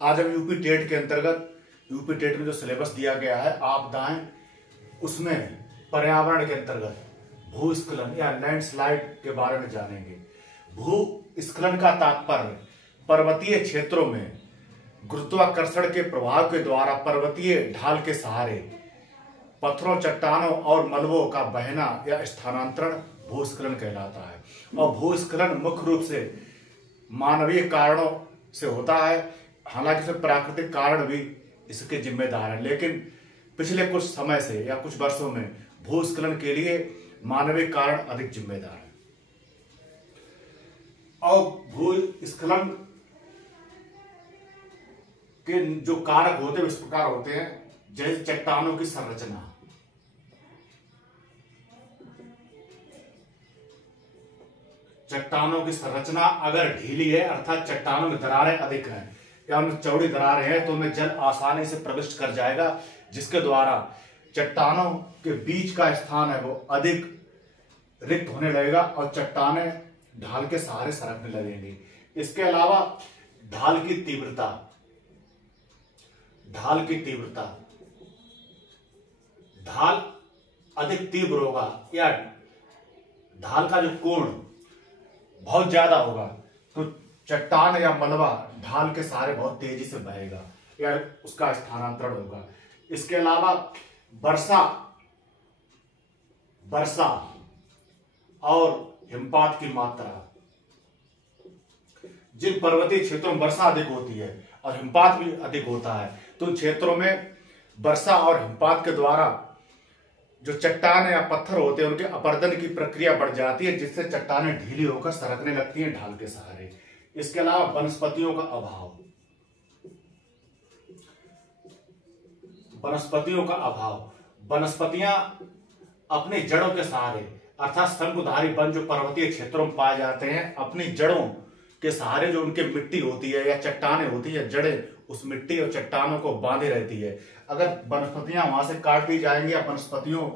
आज हम UP TET के अंतर्गत यूपी टेट में जो सिलेबस दिया गया है आपदाएं, उसमें पर्यावरण के अंतर्गत भूस्खलन या लैंडस्लाइड के बारे में जानेंगे। भूस्खलन का तात्पर्य पर्वतीय क्षेत्रों में गुरुत्वाकर्षण के प्रभाव के द्वारा पर्वतीय ढाल के सहारे पत्थरों, चट्टानों और मलबों का बहना या स्थानांतरण भूस्खलन कहलाता है। और भूस्खलन मुख्य रूप से मानवीय कारणों से होता है, हालांकि इसमें प्राकृतिक कारण भी इसके जिम्मेदार है, लेकिन पिछले कुछ समय से या कुछ वर्षों में भूस्खलन के लिए मानवीय कारण अधिक जिम्मेदार है। और भूस्खलन के जो कारक होते हैं इस प्रकार होते हैं, जैसे चट्टानों की संरचना। चट्टानों की संरचना अगर ढीली है, अर्थात चट्टानों में दरारें अधिक हैं या उनमें चौड़ी दरारें हैं, तो उनमें जल आसानी से प्रविष्ट कर जाएगा, जिसके द्वारा चट्टानों के बीच का स्थान है वो अधिक रिक्त होने लगेगा और चट्टानें ढाल के सहारे सरकने लगेंगी। इसके अलावा ढाल की तीव्रता ढाल अधिक तीव्र होगा या ढाल का जो कोण बहुत ज्यादा होगा, तो चट्टान या मलबा ढाल के सहारे बहुत तेजी से बहेगा या उसका स्थानांतरण होगा। इसके अलावा वर्षा और हिमपात की मात्रा, जिन पर्वतीय क्षेत्रों में वर्षा अधिक होती है और हिमपात भी अधिक होता है, तो उन क्षेत्रों में वर्षा और हिमपात के द्वारा जो चट्टान या पत्थर होते हैं उनके अपरदन की प्रक्रिया बढ़ जाती है, जिससे चट्टानें ढीली होकर सरकने लगती हैं ढाल के सहारे। इसके अलावा वनस्पतियों का अभाव, वनस्पतियां अपनी जड़ों के सहारे, अर्थात शंकुधारी वन जो पर्वतीय क्षेत्रों में पाए जाते हैं, अपनी जड़ों के सहारे जो उनके मिट्टी होती है या चट्टानें होती है, जड़ें उस मिट्टी और चट्टानों को बांधे रहती है। अगर वनस्पतियां वहां से काट दी जाएंगी या वनस्पतियों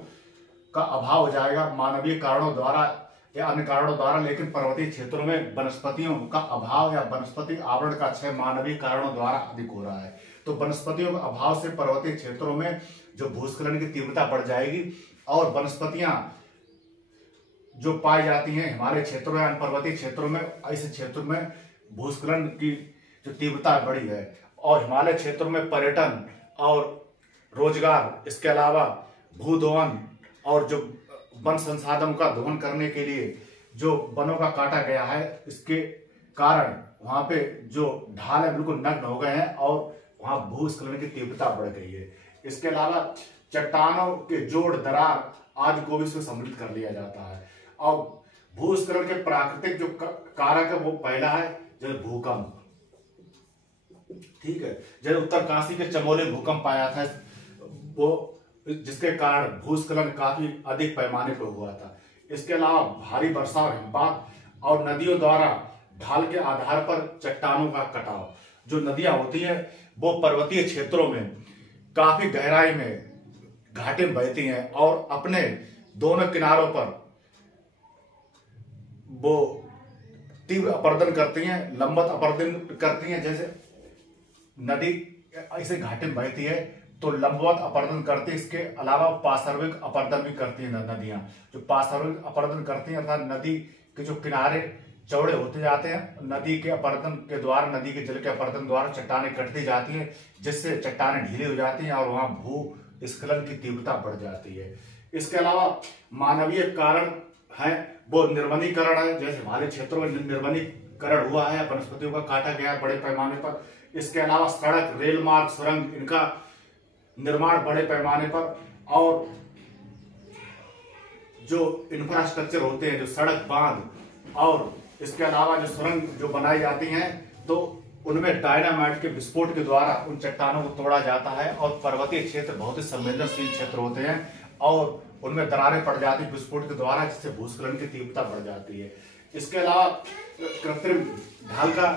का अभाव हो जाएगा मानवीय कारणों द्वारा या अन्य कारणों द्वारा, लेकिन पर्वतीय क्षेत्रों में वनस्पतियों का अभाव या वनस्पति आवरण का क्षय मानवीय कारणों द्वारा अधिक हो रहा है। तो वनस्पतियों के अभाव से पर्वतीय क्षेत्रों में जो भूस्खलन की तीव्रता बढ़ जाएगी और वनस्पतियां जो पाई जाती हैं हिमालय क्षेत्रों या पर्वतीय क्षेत्रों में, ऐसे क्षेत्रों में भूस्खलन की जो तीव्रता बढ़ी है। और हिमालय क्षेत्रों में पर्यटन और रोजगार, इसके अलावा भूदोहन और जो वन संसाधनों का दोहन करने के लिए जो वनों का काटा गया है, इसके कारण वहां पे जो ढाल है बिल्कुल नग्न हो गए हैं और वहां भूस्खलन की तीव्रता बढ़ गई है। इसके अलावा चट्टानों के जोड़, दरार आदि को भी इसमें सम्मिलित कर लिया जाता है। और भूस्खलन के प्राकृतिक जो कारक है वो पहला है जैसे भूकंप, ठीक है, जैसे उत्तरकाशी के चमोली भूकंप आया था, वो जिसके कारण भूस्खलन काफी अधिक पैमाने पर हुआ था। इसके अलावा भारी वर्षा और हिमपात और नदियों द्वारा ढाल के आधार पर चट्टानों का कटाव, जो नदियां होती हैं वो पर्वतीय क्षेत्रों में काफी गहराई में घाटी में बहती हैं और अपने दोनों किनारों पर वो तीव्र अपरदन करती हैं, लंबवत अपरदन करती हैं। जैसे नदी ऐसे घाटी में बहती है तो लंबवत अपरदन करती है। इसके अलावा पार्श्विक अपरदन भी करती हैं नदियां, जो पार्श्विक अपरदन करती हैं अर्थात नदी के जो किनारे चौड़े होते जाते हैं, नदी के अपरदन के द्वारा, नदी के जल के अपरदन द्वारा चट्टानें कटती जाती हैं, जिससे चट्टानें ढीली हो जाती हैं और वहां भूस्खलन की तीव्रता बढ़ जाती है। इसके अलावा मानवीय कारण है वो निर्वनीकरण है, जैसे हमारे क्षेत्रों में निर्वनीकरण हुआ है, वनस्पतियों का काटा गया बड़े पैमाने पर। इसके अलावा सड़क, रेल मार्ग, सुरंग, इनका निर्माण बड़े पैमाने पर, और जो इंफ्रास्ट्रक्चर होते हैं, जो सड़क, बांध और इसके अलावा जो सुरंग जो बनाई जाती हैं, तो उनमें डायनामाइट के विस्फोट के द्वारा उन चट्टानों को तोड़ा जाता है। और पर्वतीय क्षेत्र बहुत ही संवेदनशील क्षेत्र होते हैं और उनमें दरारें पड़ जाती है विस्फोट के द्वारा, जिससे भूस्खलन की तीव्रता बढ़ जाती है। इसके अलावा कृत्रिम ढाल का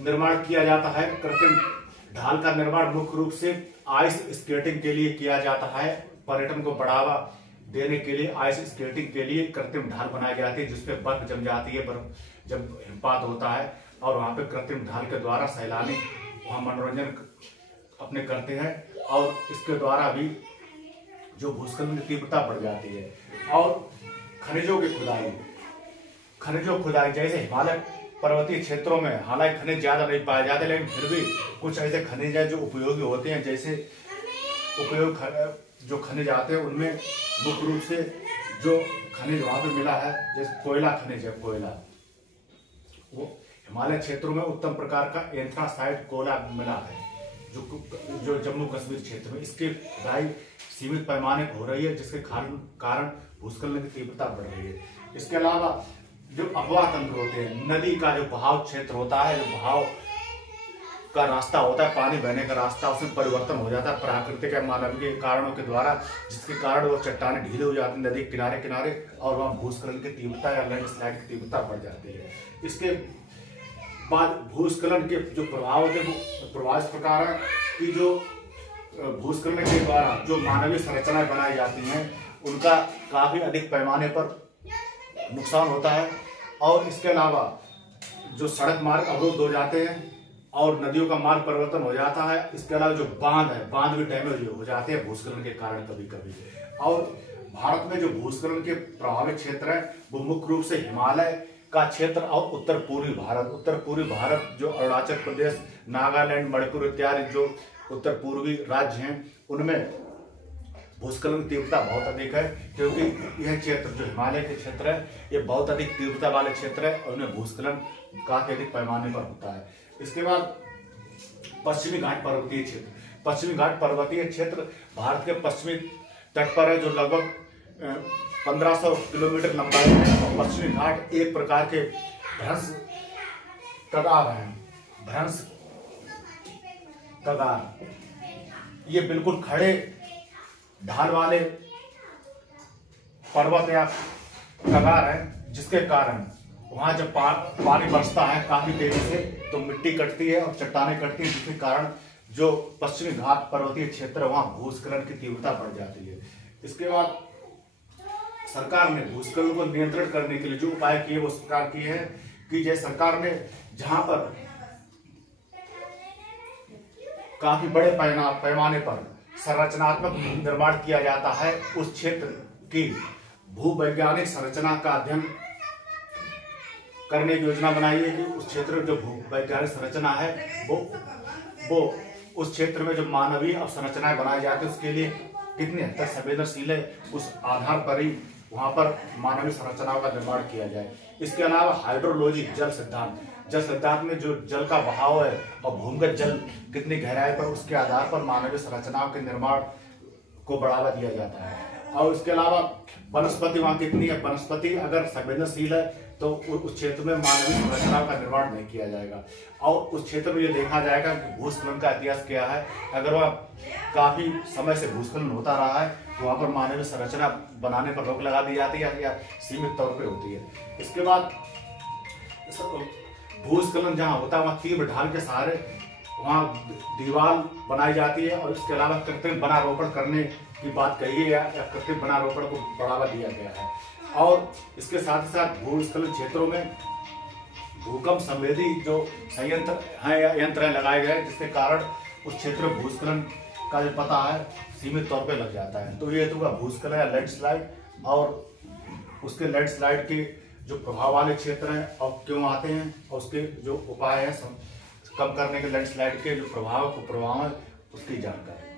निर्माण किया जाता है। कृत्रिम ढाल का निर्माण मुख्य रूप से आइस स्केटिंग के लिए किया जाता है। पर्यटन को बढ़ावा देने के लिए आइस स्केटिंग के लिए कृत्रिम ढाल बनाई जाती है, जिसपे बर्फ जम जाती है। बर्फ जब हिमपात होता है और वहाँ पे कृत्रिम ढाल के द्वारा सैलानी वहाँ मनोरंजन अपने करते हैं और इसके द्वारा भी जो भूस्खलन की तीव्रता बढ़ जाती है। और खनिजों की खुदाई जैसे हिमालय पर्वतीय क्षेत्रों में हालांकि खनिज ज्यादा नहीं पाए जाते, लेकिन फिर भी कुछ ऐसे खनिज है जो उपयोगी होते हैं। जैसे जो खनिज आते हैं उनमें मुख्य रूप से जो खनिज वहां पे मिला है, जैसे कोयला खनिज है, कोयला वो हिमालय क्षेत्रों में उत्तम प्रकार का एंथ्रासाइट कोयला मिला है जो जम्मू कश्मीर क्षेत्र में। इसकी खुदाई सीमित पैमाने पर हो रही है, जिसके कारण भूस्खलन की तीव्रता बढ़ रही है। इसके अलावा जो अफवाह तंत्र होते हैं, नदी का जो बहाव क्षेत्र होता है, जो बहाव का रास्ता होता है, पानी बहने का रास्ता, उसमें परिवर्तन हो जाता है प्राकृतिक या मानवीय कारणों के द्वारा, जिसके कारण वो चट्टानें ढीले हो जाती हैं नदी के किनारे किनारे और वहाँ भूस्खलन की तीव्रता या लैंडस्लाइड की तीव्रता बढ़ जाती है। इसके बाद भूस्खलन के जो प्रभाव होते हैं वो प्रभाव इस प्रकार है कि जो भूस्खलन के द्वारा जो मानवीय संरचनाएं बनाई जाती हैं उनका काफी अधिक पैमाने पर नुकसान होता है। और इसके अलावा जो सड़क मार्ग अवरुद्ध हो जाते हैं और नदियों का मार्ग परिवर्तन हो जाता है। इसके अलावा जो बांध है, बांध भी डैमेज हो जाते हैं भूस्खलन के कारण कभी कभी। और भारत में जो भूस्खलन के प्रभावित क्षेत्र है वो मुख्य रूप से हिमालय का क्षेत्र और उत्तर पूर्वी भारत जो अरुणाचल प्रदेश, नागालैंड, मणिपुर इत्यादि जो उत्तर पूर्वी राज्य हैं उनमें भूस्खलन की तीव्रता बहुत अधिक है, क्योंकि यह क्षेत्र जो हिमालय के क्षेत्र है ये बहुत अधिक तीव्रता वाले क्षेत्र है और उनमें भूस्खलन काफी अधिक पैमाने पर होता है। इसके बाद पश्चिमी घाट पर्वतीय क्षेत्र भारत के पश्चिमी तट पर है, जो लगभग 1500 किलोमीटर लंबाई है। पश्चिमी घाट एक प्रकार के भ्रंश कगार, ये बिल्कुल खड़े ढाल वाले पर्वत या कगार है, जिसके कारण वहां जब पानी बरसता है काफी तेजी से तो मिट्टी कटती है और चट्टानें कटती है, जिसके कारण जो पश्चिमी घाट पर्वतीय क्षेत्र है वहां भूस्खलन की तीव्रता बढ़ जाती है। इसके बाद सरकार ने भूस्खलन को नियंत्रण करने के लिए जो उपाय किए वो सरकार किए हैं कि जैसे सरकार ने जहां पर काफी बड़े पैमाने पर संरचनात्मक निर्माण किया जाता है उस क्षेत्र की भूवैज्ञानिक संरचना का अध्ययन करने की योजना बनाई है कि उस क्षेत्र में जो भूवैज्ञानिक संरचना है वो उस क्षेत्र में जो मानवीय अवसंरचनाएं बनाई जाती है उसके लिए कितनी हद तक संवेदनशील है, उस आधार पर ही वहां पर मानवीय संरचनाओं का निर्माण किया जाए। इसके अलावा हाइड्रोलॉजी जल सिद्धांत में जो जल का बहाव है और भूमिगत जल कितनी गहराई पर, उसके आधार पर मानवीय संरचनाओं के निर्माण को बढ़ावा दिया जाता है। और इसके अलावा वनस्पति वहां कितनी है, वनस्पति अगर संवेदनशील है तो उस क्षेत्र में मानवीय संरचनाओं का निर्माण नहीं किया जाएगा और उस क्षेत्र में ये देखा जाएगा कि भूस्खलन का इतिहास क्या है। अगर वह काफी समय से भूस्खलन होता रहा है तो वहां पर मानवीय संरचना बनाने पर रोक लगा दी जाती है या सीमित तौर पर होती है। इसके बाद भूस्खलन जहाँ होता है वहाँ तीव्र ढाल के सहारे वहाँ दीवार बनाई जाती है और इसके अलावा कृत्रिम वनारोपण करने की बात कही है या कृत्रिम वनारोपण को बढ़ावा दिया गया है। और इसके साथ ही साथ भूस्खलन क्षेत्रों में भूकंप संवेदी जो संयंत्र हैं या यंत्र लगाए गए जिसके कारण उस क्षेत्र में भूस्खलन का जो पता है सीमित तौर पे लग जाता है। तो ये तो भूस्खलन या लैंडस्लाइड और उसके लैंडस्लाइड के जो प्रभाव वाले क्षेत्र हैं और क्यों आते हैं और उसके जो उपाय हैं कम करने के लैंडस्लाइड के जो प्रभाव है उसकी जानकारी।